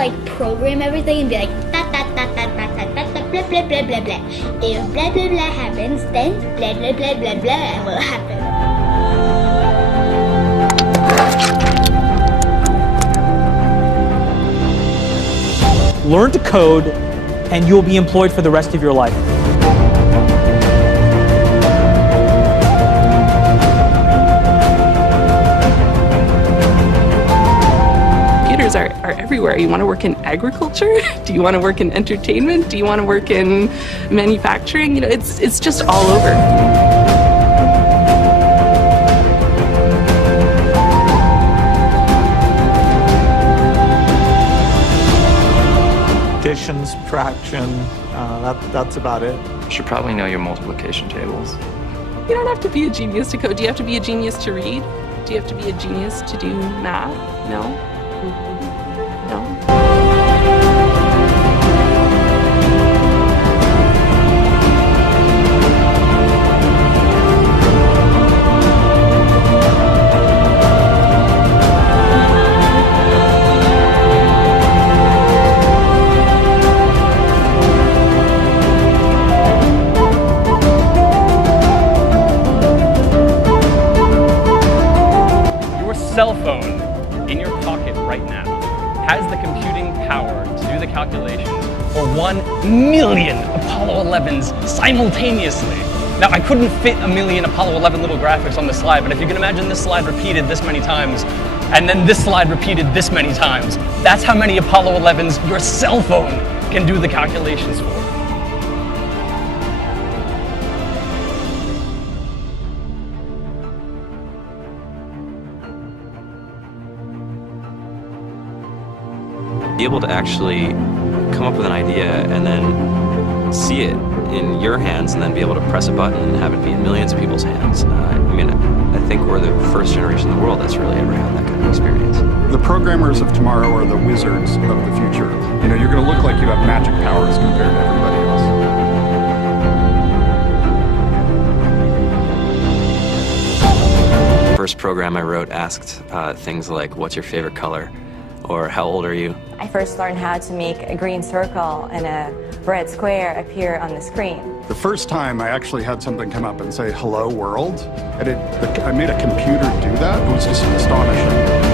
like program everything and be like da da da da da da da da blah blah blah blah blah. If blah blah blah happens, then blah blah blah blah blah will happen. Learn to code, and you'll be employed for the rest of your life. Computers are everywhere. You want to work in agriculture? Do you want to work in entertainment? Do you want to work in manufacturing? You know, it's just all over. Addition, subtraction, that's about it. You should probably know your multiplication tables. You don't have to be a genius to code. Do you have to be a genius to read? Do you have to be a genius to do math? No? No? Cell phone in your pocket right now has the computing power to do the calculations for 1 million Apollo 11s simultaneously. Now, I couldn't fit a million Apollo 11 little graphics on this slide, but if you can imagine this slide repeated this many times, and then this slide repeated this many times, that's how many Apollo 11s your cell phone can do the calculations for. Be able to actually come up with an idea and then see it in your hands and then be able to press a button and have it be in millions of people's hands. I mean, I think we're the first generation in the world that's really ever had that kind of experience. The programmers of tomorrow are the wizards of the future. You know, you're going to look like you have magic powers compared to everybody else. The first program I wrote asked things like, what's your favorite color? Or how old are you? I first learned how to make a green circle and a red square appear on the screen. The first time I actually had something come up and say, hello world, and I made a computer do that. It was just astonishing.